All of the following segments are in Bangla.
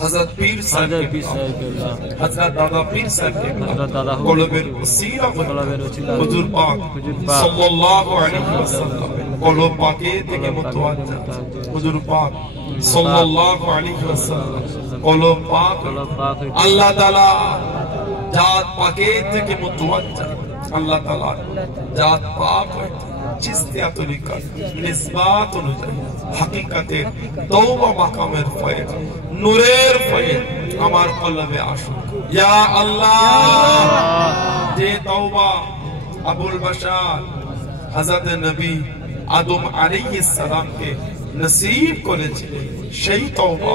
हजरत पीर साहब हजरत दादा पीर साहब के कलबेर वसीला हुजूर पाक सल्लल्लाहु अलैहि वसल्लम कलब पाके থেকে মুতওয়াজ্জা हुजूर पाक सल्लल्लाहु अलैहि वसल्लम कलब पाक अल्लाह ताला जात पाके থেকে মুতওয়াজ্জা अल्लाह ताला जात पाक चिश्तिया तरीका निस्बत অনুযায়ী হাকিকতে তওবা মাকামের ফয়েজ নূরের ফয়েজ আমার কলবে আসুক ইয়া আল্লাহ যে তওবা আবুল বাশার হযরত নবী আদম আলাইহিস সালামকে নসিব করেছিলেন সেই তওবা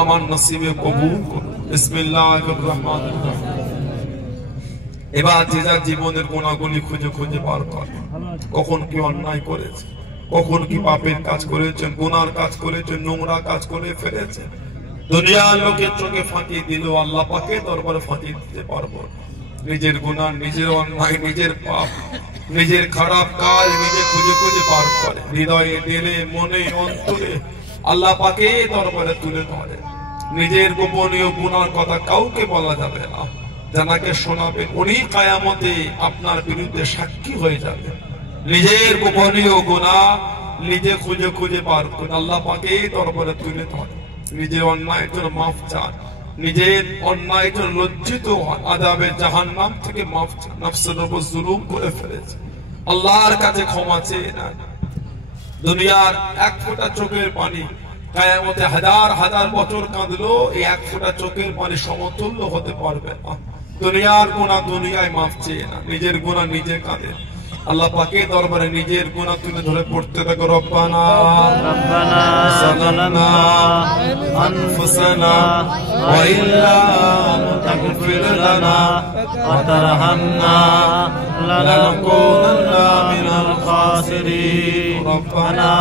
আমার নসিবে কবুল করুন বিসমিল্লাহির রহমানির রহিম এবার যে যার জীবনের গুনাহগুলি খুঁজে খুঁজে বার করে কখন কি অন্যায় করেছে কখন কি পাপের কাজ করেছেন গুনার কাজ করেছেন নোংরা কাজ করে ফেলেছেন দুনিয়ার লোকের চোখে ফাঁকি দিলেও আল্লাহ পাকে দরবারে ফাঁকি দিতে পারবো নিজের গুনাহ নিজের অন্যায় নিজের পাপ নিজের খারাপ কাজ নিজে খুঁজে খুঁজে বার করে হৃদয়ে দিলে মনে অন্তরে আল্লাহ পাকে দরবারে তুলে ধরে নিজের গোপনীয় গুনার কথা কাউকে বলা যাবে না জানাকে শোনাবে উনি কিয়ামতে আপনার বিরুদ্ধে সাক্ষী হয়ে যাবে নিজের গোপনীয় গুনাহ নিজে খুঁজে খুঁজে বার করে আল্লাহ পাকে দরবারে তুলে ধরে নিজের অন্যায়ের জন্য মাফ চান নিজের অন্যায়ের জন্য লজ্জিত হন আযাবে জাহান্নাম থেকে মাফ চান নফসের উপর জুলুম করে ফেলেছে আল্লাহর কাছে ক্ষমা চেয়ে নেন দুনিয়ার এক ফোঁটা চোখের পানি কিয়ামতে হাজার হাজার বছর কাঁদলো এই এক ফোঁটা চোখের পানি সমতুল্য হতে পারবে না দুনিয়ার গুনাহ দুনিয়ায় মাফ চেয়ে না নিজের গুনাহ নিজে কাঁদে আল্লাহ পাকের দরবারে নিজের গুনাহ তুলে ধরে পড়তে থাকো রব্বানা ربنا ظلمنا أنفسنا وإن لم تغفر لنا وترحمنا لنكونن من الخاسرين ربنا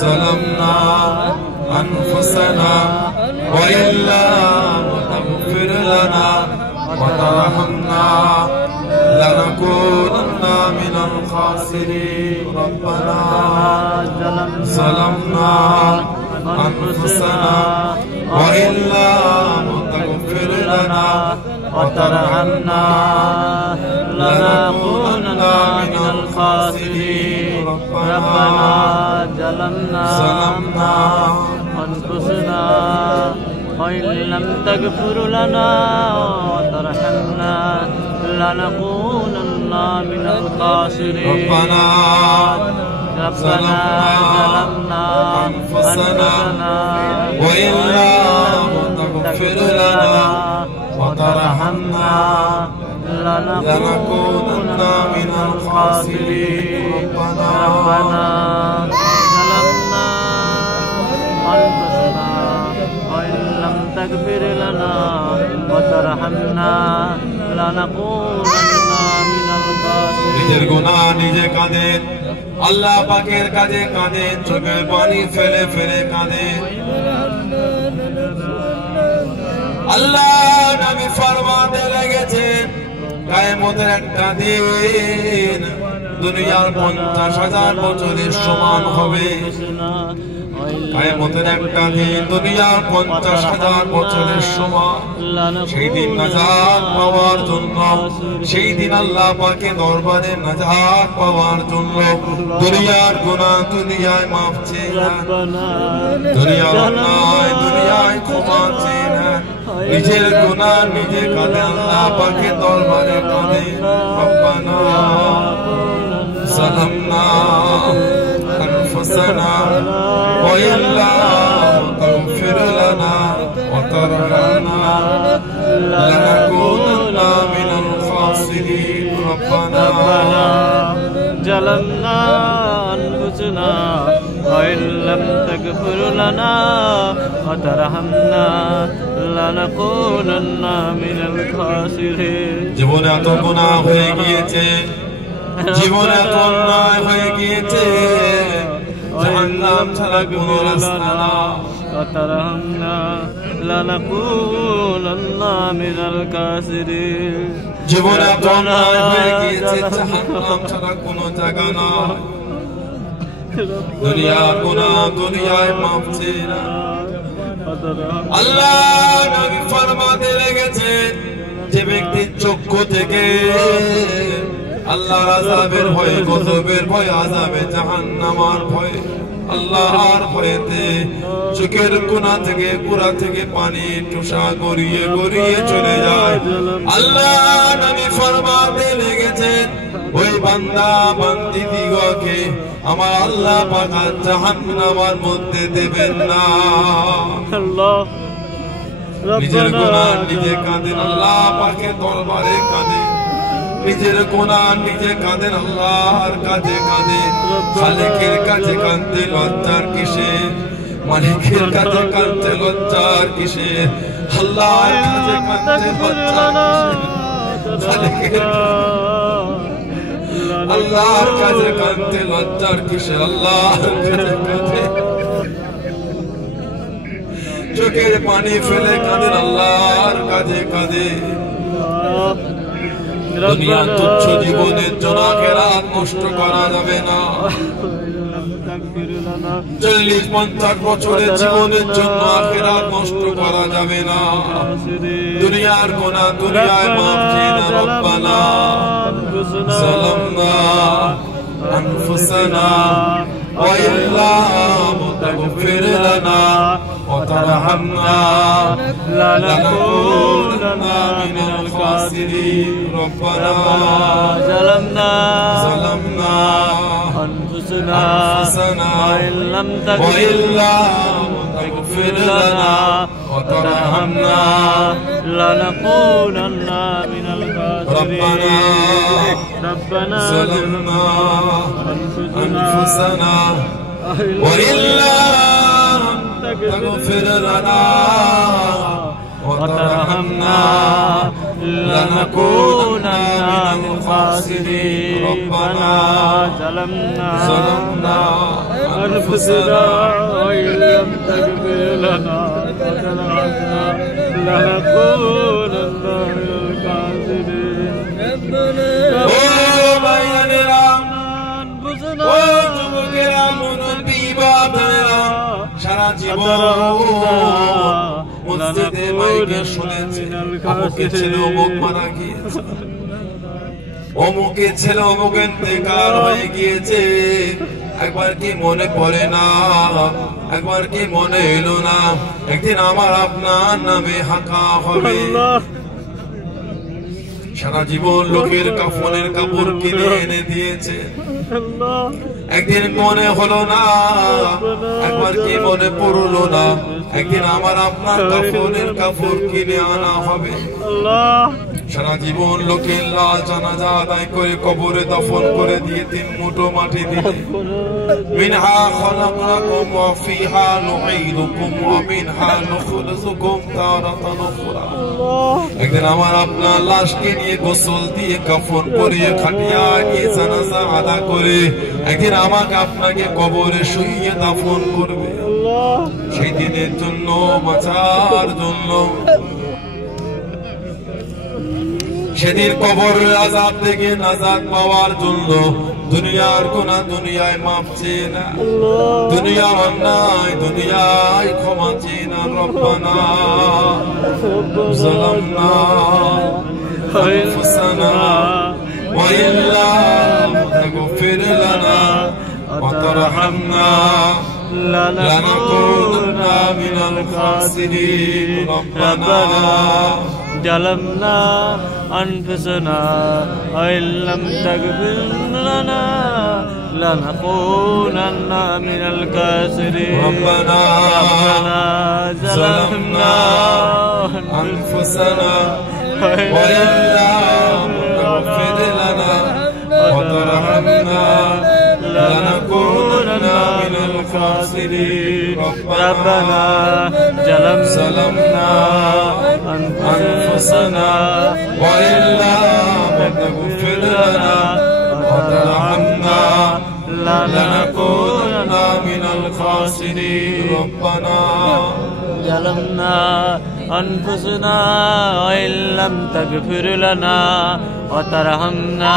ظلمنا أنفسنا وإن لم تغفر لنا وترحمنا لنكونن من الخاسرين ربنا ظلمنا أنفسنا وإن لم تغفر لنا وترحمنا لنكونن من الخاسرين ربنا ظلمنا أنفسنا وإن لم تغفر لنا وترحمنا لنكونن من الخاسرين ربنا ظلمنا أنفسنا وإن لم تغفر لنا وترحمنا لنكونن من الخاسرين ربنا ظلمنا أنفسنا وإن لم تغفر لنا وترحمنا لنكونن من الخاسرين নিজের গুনাহ নিজে কাঁদেন আল্লাহ পাকের কাছে কাঁদেন চোখে পানি ফেলে ফেলে কাঁদেন আল্লাহ নবী ফরমাতে লেগেছেন কিয়ামতের একটা দিন দুনিয়ার 50,000 বছরের সমান হবে কিয়ামতের একটা দিন দুনিয়ার 50,000 বছরের সমান সেই দিন নাজাত পাওয়ার জন্য সেই দিন আল্লাহ পাকের দরবারে নাজাত পাওয়ার জন্য দুনিয়ার গুনাহ দুনিয়ায় মাফ চেয়ে দুনিয়ার অন্যায় দুনিয়ায় ক্ষমা চেয়ে নিজের গুনাহ নিজে কাঁদে আল্লাহ পাকের দরবারে কাঁদে রব্বানা ظلمنا أنفسنا وإن لم تغفر لنا وترحمنا لنكونن من الخاسرين ربنا ظلمنا أنفسنا وإن لم تغفر لنا وترحمنا لنكونن من الخاسرين জীবনে এত গুনাহ হয়ে গিয়েছে জীবনে এত অন্যায় হয়ে গিয়েছে জাহান্নাম ছাড়া কোনো রাস্তা না وترحمنا لنكونن من الخاسرين জীবনে এত অন্যায় হয়ে গিয়েছে জাহান্নাম ছাড়া কোনো জায়গা না দুনিয়া গুনাহ দুনিয়ায় মাফ চেয়ে না আল্লাহ নবী ফরমাতে লেগেছেন যে ব্যক্তির চক্ষু থেকে আল্লাহর আযাবের ভয়, গজবের ভয়, আযাবে জাহান্নামের ভয়, আল্লাহর ভয়েতে চোখের কোণা থেকে গোড়া থেকে পানি টুসা গড়িয়ে গড়িয়ে চলে যায়। আল্লাহ নবী ফরমাতে লেগেছেন ওই বান্দা বান্দি দিগকে আমার আল্লাহ পাক জাহান্নামের মধ্যে দেবেন না। নিজের গুনাহ নিজে কাঁদেন, আল্লাহ পাকের দরবারে কাঁদেন, নিজের গুনাহ নিজে কাঁদেন, আল্লাহর কাছে কাঁদেন। খালিকের কাছে কাঁদতে লজ্জার কিসে, মালিকের কাছে কাঁদতে লজ্জার কিসে, আল্লাহর কাছে কাঁদতে লজ্জার কিসে, আল্লাহর কাছে কাঁদতে লজ্জার কিসে, আল্লাহর কাছে কাঁদতে চোখের পানি ফেলে কাঁদেন, আল্লাহর কাছে কাঁদে। দুনিয়া তুচ্ছ জীবনের জন্য আখিরাত নষ্ট করা যাবে না। 40-50 বছরের জীবনের জন্য আখিরাত নষ্ট করা যাবে না। দুনিয়ার গুনাহ দুনিয়ায় মাফ চেয়ে না। রব্বানা যালামনা আনফুসানা ওয়া ইল্লাম তাগফির লানা ওয়া তারহামনা লানাকুনান্না মিনাল খাসিরিন। রব্বানা যালামনা আনফুসানা ওয়া ইল্লাম তাগফির লানা ওয়া তারহামনা লানাকুনান্না মিনাল খাসিরিন। রব্বানা যালামনা أنفسنا وإن لم تغفر لنا وترحمنا لنكونن من الخاسرين. ربنا ظلمنا أنفسنا وإن لم تغفر لنا وترحمنا لنكونن من الخاسرين. সারা জীবন মসজিদে মাইকে শুনেছে অমুকের ছেলে অমুক মারা গিয়েছে, অমুকের ছেলে অমুক ইন্তেকাল হয়ে গিয়েছে। একবার কি মনে পড়ে না, একবার কি মনে এলো না একদিন আমার আপনার নামে হাঁকা হবে। সারা জীবন লোকের কাফনের কাপড় কিনে এনে দিয়েছে, একদিন মনে হলো না, একবার কি মনে পড়লো না একদিন আমার আপনার কাফনের কাপড় কিনে আনা হবে। সারা জীবন লোকের লাশ জানাজা আদায় করে কবরে দফন করে দিয়ে 3 মুঠো মাটি দিলে মিনহা খলাকনাকুম ওয়া ফিহা নুঈদুকুম ওয়া মিনহা নুখরিজুকুম তারাতান উখরা। একদিন আমার আপনার লাশকে নিয়ে গোসল দিয়ে কাফন পরিয়ে খাটিয়া নিয়ে জানাজা আদা করে একদিন আমাকে আপনাকে কবরে শুইয়ে দাফন করবে। সেই দিনের জন্য বাঁচার জন্য, সেদিন কবরের আযাব থেকে নাজাত পাওয়ার জন্য দুনিয়ার গুনাহ দুনিয়ায় মাফ চেয়ে না, দুনিয়ার অন্যায় দুনিয়ায় ক্ষমা চেয়ে না। রব্বানা যালামনা আনফুসানা ওয়া ইল্লাম তাগফির লানা ওয়া তারহামনা লানাকুনান্না মিনাল খাসিরিন। রব্বানা ظلمنا أنفسنا وإن لم تغفر لنا لنكونن من الخاسرين. ربنا ظلمنا أنفسنا وإن لم تغفر لنا وترحمنا لنكونن من الخاسرين. ربنا ظلمنا أنفسنا وإن لم تغفر لنا وترحمنا لنكونن من الخاسرين. ربنا ظلمنا أنفسنا وإن لم تغفر لنا وترحمنا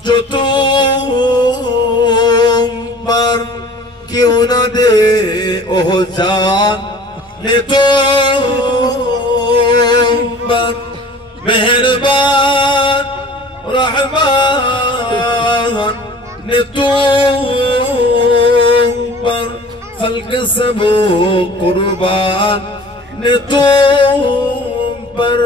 जो तुम पर क्यों न दे ओह जान ने तुम पर मेहरबान रहमान ने तुम पर खल्क सब कुर्बान ने तुम पर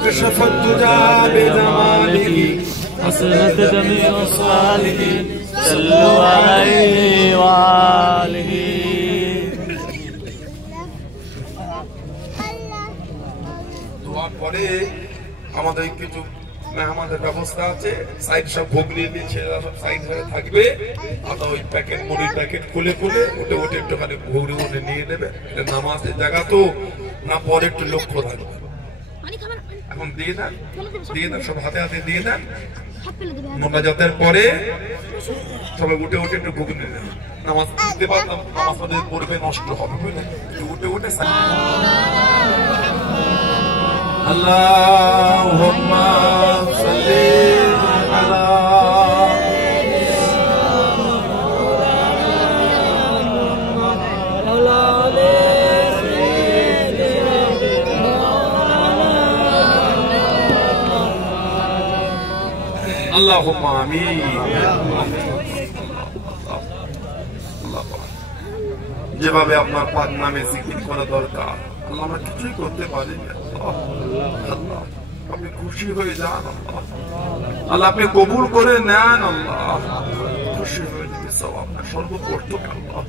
كشف الدجى بجماله حسنت جميع الصالحين صلوا عليه وآله দোয়ার পরে আমাদের কিছু আমাদের ব্যবস্থা আছে সাইড সব ভোগ নিয়ে ছেলেরা সব সাইড হয়ে থাকবে আর ওই প্যাকেট মুড়ির প্যাকেট খুলে খুলে ওটা ওটা একটুখানি ভোগ নিয়ে নেবে এটা নামাজের জায়গা তো না পরে একটু লক্ষ্য থাকবে এখন দিয়ে দেন সব হাতে হাতে দিয়ে দেন মোনাজাতের পরে সবাই উঠে উঠে একটু ভোগ নিয়ে নেবেন নামাজ দিতে পারতাম নামাজ পড়বে নষ্ট হবে বুঝলেন উঠে উঠে আল্লাহুম্মা সাল্লি আলা আল্লাহুম্মা আমিন যেভাবে আপনার পাক নামে জিকির করা দরকার আল্লাহ আমরা কিছুই করতে পারি না আল্লাহ আপনি খুশি হয়ে যান আল্লাহ আপনি কবুল করে নেন আল্লাহ খুশি হয়ে দিতে সওয়াব না সর্বপ্রথম আল্লাহ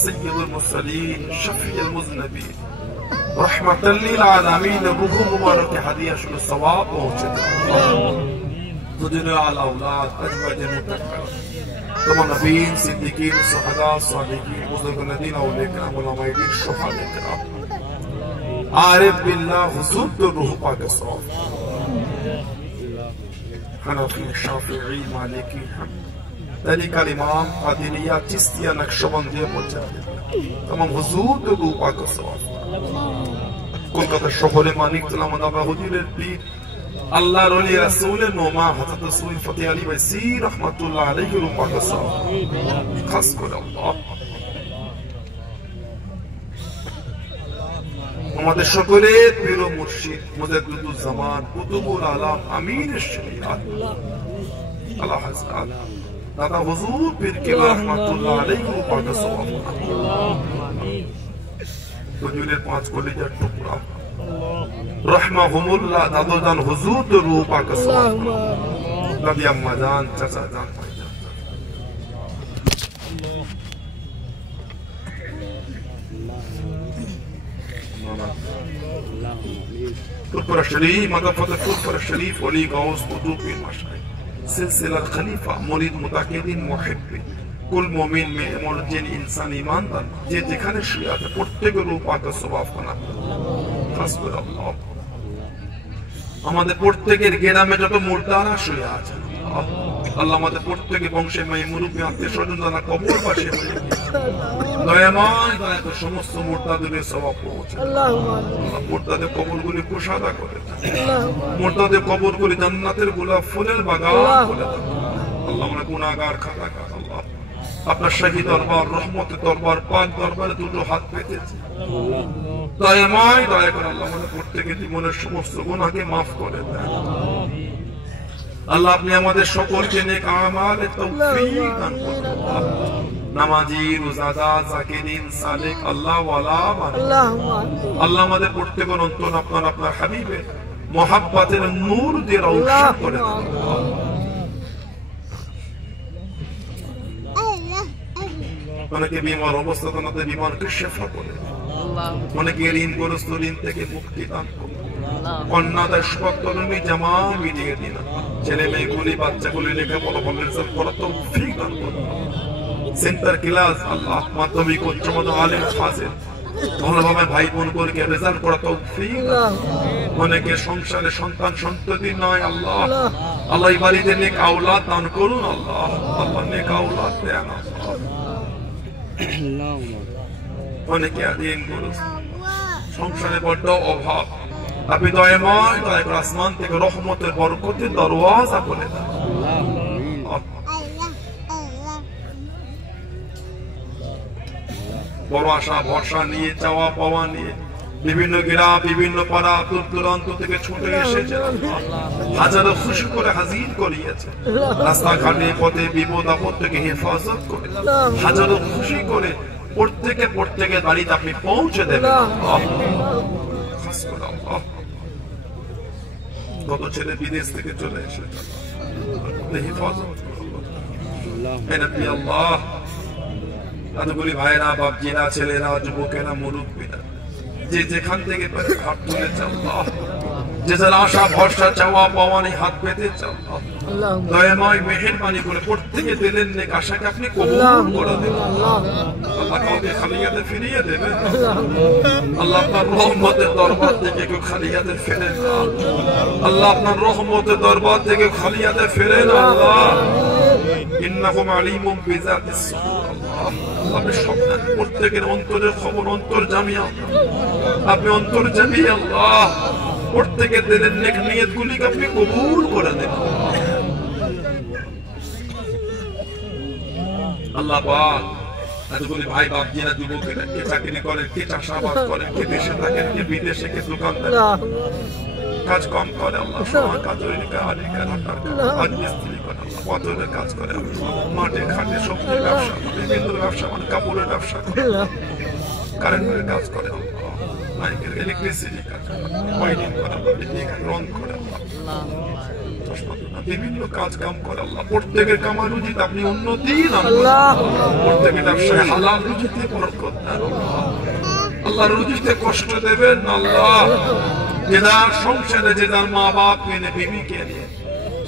সাইয়্যিদুল মুরসালিন শফিউল মুযনিবিন রাহমাতাল লিল আলামিন রূহ মুবারকে হাদিয়া শুনে সওয়াব পৌঁছে দেন দুনিয়া আল আওলাদ আজওয়াজ মুতাহহারা तमाम नबीन सिद्दीकीन शुहदा सालिहीन बुजुर्गान औलिया किराम उलमाए दीन शुहदा किराम आरिफ बिल्लाह हुजूर तो रूह पाक सवाब हनफी शाफिई मालिकी तरीका इमाम कादिरिया चिश्तिया नक्शबंदिया मुजाहिद तमाम हुजूर तो रूह पाक सवाब কলকাতা শহরে মানিকতলা মাদাবা হুজুরের পীর আল্লাহর ওলি রাসূলের নোমা হযরত রাসূল ফতেহ আলী বাইসি রাহমাতুল্লাহ আলাইহি রূপা কসম খাস করে আল্লাহ আমাদের সকলের প্রিয় মুর্শিদ মুজাদ্দিদুল জামান কুতুবুল আলাম আমিনের শরীয়ত আল্লাহ হাজরাত দাদা হুজুর পীর কেবলা রাহমাতুল্লাহ আলাইহি রূপা কসম আমিন হুজুরের পাঁচ কলিজার টুকরা रहमहुमुल्लाह दादो जान हुजूर तो रूह पाक सलाम नबी अम्मा जान चाचा जान भाई जान तुरपुर शरीफ मदफत तुरपुर शरीफ वली गौस कुतुब पीर मशाइख सिलसिला खलीफा मुरीद मुताकिदिन मुहिब्बिन कुल मोमिन में मुरजिन इंसान ईमानदार जे যেখানে শুয়ে আছে প্রত্যেকের রূহ পাক সওয়াব করা খাস করে আল্লাহ আমাদের প্রত্যেকের গ্রামে যত মুর্দারা শুয়ে আছে আল্লাহ আমাদের প্রত্যেকের বংশে মুরব্বী আত্মীয় স্বজন যারা কবর পাশে দয়াময় দয়া করে সমস্ত মুর্দাদের সওয়াব পৌঁছে আল্লাহুম্মা মুর্দাদের কবরগুলি কুশাদা করে মুর্দাদের কবরগুলি জান্নাতের গোলাপ ফুলের বাগান করে আল্লাহ আমরা গুনাহগার খাতাকার আল্লাহ আপনার শাহী দরবার রহমতের দরবার পাক দরবারে দুটো হাত পেতেছে দয়াময় দয়া করে আল্লাহ আমাদের প্রত্যেকের জীবনের সমস্ত গুনাহকে মাফ করে দেন আল্লাহ আপনি আমাদের সকলকে নেক আমালে তৌফিক দান করুন নামাজি রোজাদার যাকিরিন সালেক আল্লাহ ওয়ালা আল্লাহুম্মা আল্লাহ আমাদের প্রত্যেকের অন্তর আপনার হাবিবের মহব্বতের নূর দিয়ে রওশন করে দেন অনেকে বিমার অবস্থা তাদের বিমারকে শেফা করে অনেকে ঋণগ্রস্ত ঋণ থেকে মুক্তি দান করুন কন্যাদের সুবক্তরুণী জামা মিলিয়ে দিন ছেলে মেয়েগুলি বাচ্চাগুলি লেখাপড়া রেজাল্ট করার তৌফিক দান করুন সেন্টার ক্লাস আল্লাহ মাধ্যমিক উচ্চ মাধ্যমিক আলেম ফাজিল ভালোভাবে ভাই বোন গুলিকে রেজাল্ট করার তৌফিক অনেকে সংসারে সন্তান সন্ততি নয় আল্লাহ আল্লাহ এই বাড়িতে নেক আওলাদ দান করুন আল্লাহ আল্লাহ নেক আওলাদ দেন অনেকে আদিন করুন সংসারে বড্ড অভাব আপনি দয়াময় দয়া করে আসমান থেকে রহমতের বরকতের দরওয়াজা খুলে দেন বড় আশা ভরসা নিয়ে চাওয়া পাওয়া নিয়ে বিভিন্ন গ্রাম বিভিন্ন পাড়া দূর দূরান্ত থেকে ছুটে এসেছে হাজারো খুশি করে হাজির করিয়েছে রাস্তাঘাটে পথে বিপদ আপদ থেকে হেফাজত করে হাজারো খুশি করে প্রত্যেকে বাড়িতে আপনি পৌঁছে দেবেন কত ছেলে বিদেশ থেকে চলে এসেছে হেফাজত আল্লাহ এতগুলি ভাইরা বাপজিরা ছেলেরা যুবকেরা মুরব্বীরা যে যেখান থেকে হাত তুলে চাও যে যার আশা ভরসা চাওয়া পাওয়া নেই হাত পেতে চাও দয়াময় মেহেরবানি করে প্রত্যেকে দিলেন নেক আশাকে আপনি কবুল করে দেবেন আল্লাহ কাউকে খালি হাতে ফিরিয়ে দেবেন আল্লাহ আপনার রহমতের দরবার থেকে কেউ খালি হাতে ফেরেন না আল্লাহ আপনার রহমতের দরবার থেকে খালি হাতে ফেরেন আল্লাহ ইন্নাহুম আলিমুম বিযাতিস সুদূর আপনি সব জানেন প্রত্যেকের অন্তরের খবর অন্তর্যামী আপনি অন্তর্যামী আল্লাহ প্রত্যেকের দিলের নেক নিয়তগুলিকে আপনি কবুল করে দেন আল্লাহ পাক এতগুলি ভাই বাপজিরা যুবকেরা কে চাকরি করে কে চাষাবাদ করে কে দেশে থাকেন কে বিদেশে কে দোকানদার কাজ কম করে আল্লাহ সময় কাজ মিস্ত্রি করে আল্লাহ পথের কাজ করে মাঠে ঘাটে সবজির ব্যবসা করে বিভিন্ন ব্যবসা মানে কাপড়ের ব্যবসা করে কারেন্টের কাজ করে আল্লাহ ইলেকট্রিসিটি কাজ করে ওয়াইরিং করে রং করে বিভিন্ন কাজ কাম করে আল্লাহ প্রত্যেকের কামার রুজিতে আপনি উন্নতি দান করুন প্রত্যেকের ব্যবসায় হালাল রুজিতে বরকত দান আল্লাহ রুজিতে কষ্ট দেবেন আল্লাহ যে যার সংসারে যে যার মা বাপ মেনে বিবিকে নিয়ে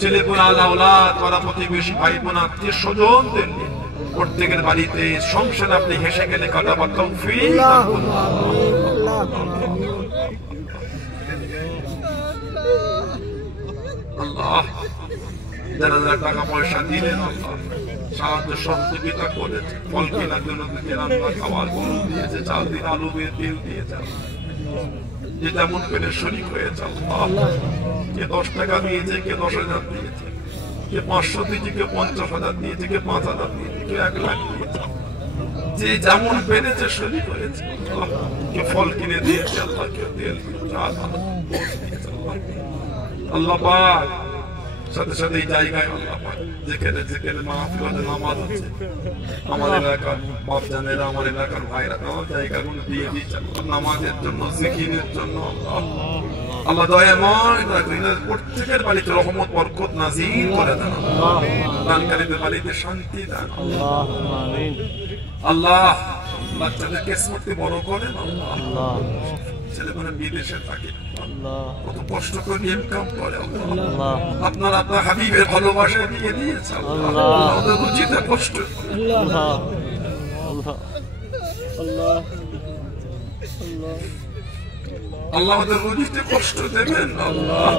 ছেলে বোন আওলাদ পাড়া প্রতিবেশী ভাই বোন আত্মীয় স্বজনদের নিয়ে প্রত্যেকের বাড়িতে সংসার আপনি হেসে গেলে কাটাবার তৌফিক দান করুন আল্লাহ যারা যারা টাকা পয়সা দিলেন আল্লাহ সাহায্য সহযোগিতা করেছে ফল কেনার জন্য রান্না খাওয়ার গরু দিয়েছে চাল দিন আলু দিয়ে তেল দিয়েছে যে যেমন পেলে শরীক হয়েছে আল্লাহ কে 10 টাকা দিয়েছে কে 10,000 দিয়েছে কে 500 দিয়েছে কে 50,000 দিয়েছে কে 5,000 দিয়েছে কে 1 লাখ দিয়েছে যে যেমন পেরেছে শরীক হয়েছে কে ফল কিনে দিয়েছে আল্লাহ কে তেল চাল আল্লাহ পাক সাথে সাথে এই জায়গায় আল্লাহ পাক যেখানে যেখানে মাহফিলে নামাজ হচ্ছে আমার এলাকার বাপ জানেরা আমার এলাকার ভাইরা নামাজ জায়গাগুলো দিয়ে দিয়েছে নামাজের জন্য জিকিরের জন্য আল্লাহ দয়াময় প্রত্যেকের বাড়িতে রহমত বরকত নাজিল করে দেন দানকারীদের বাড়িতে শান্তি দান আল্লাহ বাচ্চাদের কিসমতকে বড় করেন আল্লাহ ছেলেমেয়েরা বিদেশে থাকে কত কষ্ট করে ইনকাম করে আপনার হাবিবের ভালোবাসা দিয়ে দিয়েছে আমাদের রুচিতে কষ্ট আল্লাহ আমাদের রুচিতে কষ্ট দেবেন আল্লাহ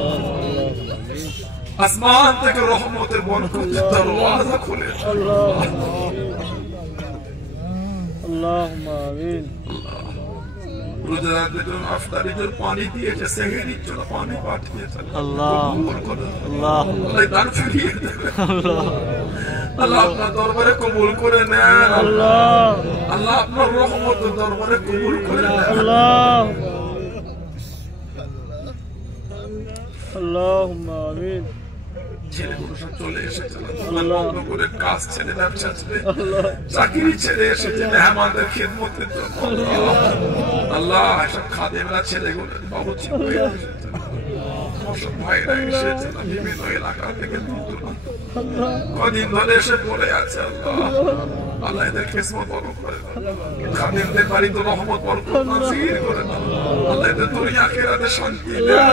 আসমান থেকে রহমতের বরকতের দরওয়াজা খুলে আল্লাহুম্মা আমিন রোজাদারদের জন্য ইফতারের জন্য পানি দিয়েছে সেহরির জন্য পানি পাঠিয়েছে আল্লাহ আল্লাহ আল্লাহ দান ফিরিয়ে দেবেন আল্লাহ আল্লাহ আপনার দরবারে কবুল করে নেন আল্লাহ আল্লাহ আপনার রহমতের দরবারে কবুল করে নেন আল্লাহ আল্লাহুম্মা আমিন ছেলেগুলো সব চলে এসেছে করে কাজ ছেড়ে ব্যবসা ছেড়ে চাকরি ছেড়ে এসেছে মেহমানদের খিদমতের জন্য আল্লাহ সব খাদেমরা ছেলেগুলো বাবু সব ভাইরা এসেছেন বিভিন্ন এলাকা থেকে কদিন ধরে এসে পড়ে আছে আল্লাহ আল্লাহ এদের কিসমত বরকত করে দাও খাদেমদের বাড়িতে রহমত বরকত নাযিল করে দাও আল্লাহ এদের দুনিয়া আখিরাতে শান্তি দাও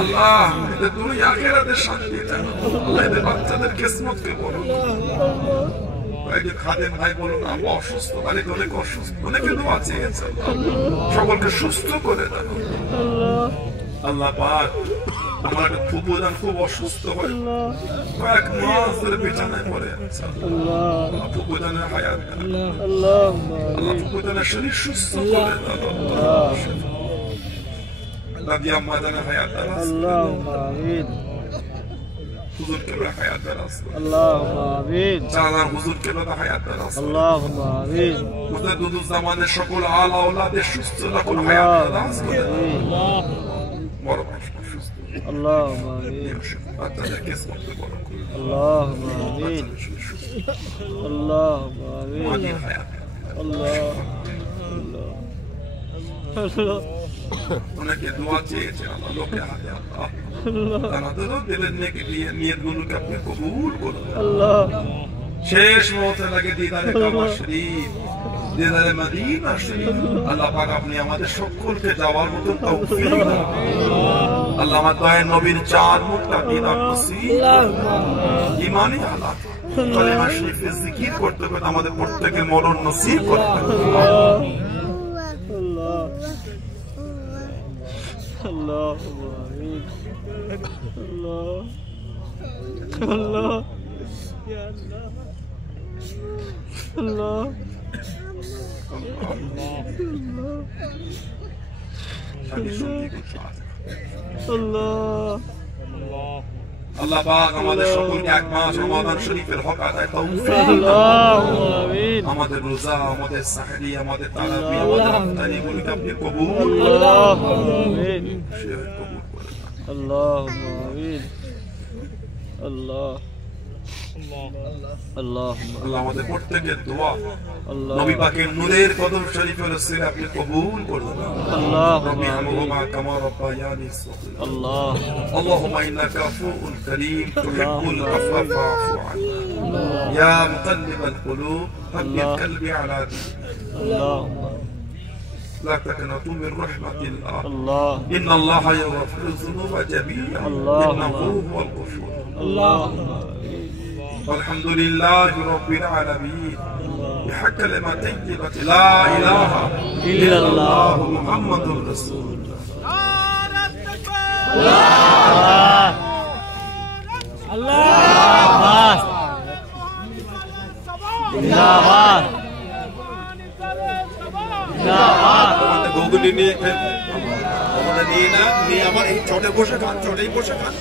আল্লাহ এদের দুনিয়া আখিরাতে শান্তি দাও আল্লাহ এদের বাচ্চাদের কিসমতকে বরকত খাদেম ভাই বলুন আমরা অসুস্থ বাড়িতে অনেক অসুস্থ অনেকে দোয়া চেয়েছে সকলকে সুস্থ করে দাও আল্লাহ পাক আমার একটা ফুপুজান খুব অসুস্থ হয় কয়েক মাস ধরে বিছানায় পড়ে আছে আল্লাহ ফুপুজানের হায়াত আল্লাহ ফুপুজানের শরীর সুস্থ করে দাও দাদি আম্মা জানের হায়াত আল্লাহুম্মা আমিন হুজুর কেবলা হায়াত দারাজ আল্লাহুম্মা আমিন জালাল হুজুর কেবলা হায়াত দারাজ আল্লাহুম্মা আমিন মুতাদ জামানের সকল আলা আওলাদের সুস্থ রাখুন হায়াত দারাজ করে আল্লাহ বড় সুস্থ আল্লাহুম্মা আমিন বাচ্চাদের কিসমত বরকত আল্লাহুম্মা আমিন আল্লাহুম্মা আমিন হায়াত আল্লাহ আল্লাহ অনেকে দোয়া চেয়েছে আল্লাহ লোকে হাতে আল্লাহ তাদেরও দিলের নেকি দিয়ে নিয়তগুলোকে আপনি কবুল করুন আল্লাহ শেষ মুহূর্তে লাগে দিদারে কাবা শরীফ দিদারে মদিনা শরীফ আল্লাহ পাক আপনি আমাদের সকলকে যাওয়ার মতো তৌফিক দান আল্লাহ আমার দয়ার নবীর চার মুক্তা দিদার নসিব ঈমানি হালাত কালেমা শরীফে জিকির করতে করতে আমাদের প্রত্যেকের মরণ নসিব করতে اللهم آمين الله الله يا الله الله আল্লাহ পাক আমাদের সকলকে এক মাস রমাদান শরীফের হক আদায় তৌফিক আল্লাহুম্মা আমিন আমাদের রোজা আমাদের সাহরি আমাদের তারাবি আমাদের ইফতারিগুলোকে আপনি কবুল করুন আল্লাহুম্মা আমিন কবুল করুন আল্লাহুম্মা আমিন আল্লাহ আল্লাহ আল্লাহ আমাদের প্রত্যেকের দোয়া নবী পাকের নূরের কদম শরীফের ওসিলায় আপনি কবুল করুন আল্লাহ রব্বি আনহুমা কামা রাব্বায়ানি সগীরা আল্লাহ আল্লাহুম্মা ইন্নাকা আফুউন কারীম তুহিব্বুল আফওয়া ফা'ফু আন্না ইয়া মুকাল্লিবাল কুলুব হাব্বিব কলবি আলা দীনিক আল্লাহুম্মা لا تقنطوا من رحمة الله الله إن الله يغفر الذنوب جميعا إنه هو الغفور الله والحمد لله رب العالمين بحق كلمة طيبة لا إله إلا الله محمد رسول الله الله زندباد গুগলি নিয়ে আমাদের নিয়ে না নিয়ে আমার এই চটে বসে খান চটেই বসে খান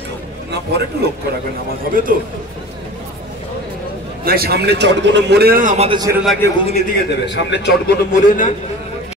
না পরে একটু লক্ষ্য রাখবেন আমার হবে তো না সামনে চটগুলো মরে না আমাদের ছেলেটাকে ঘুগনি দিয়ে দেবে সামনে চটগুলো মরে না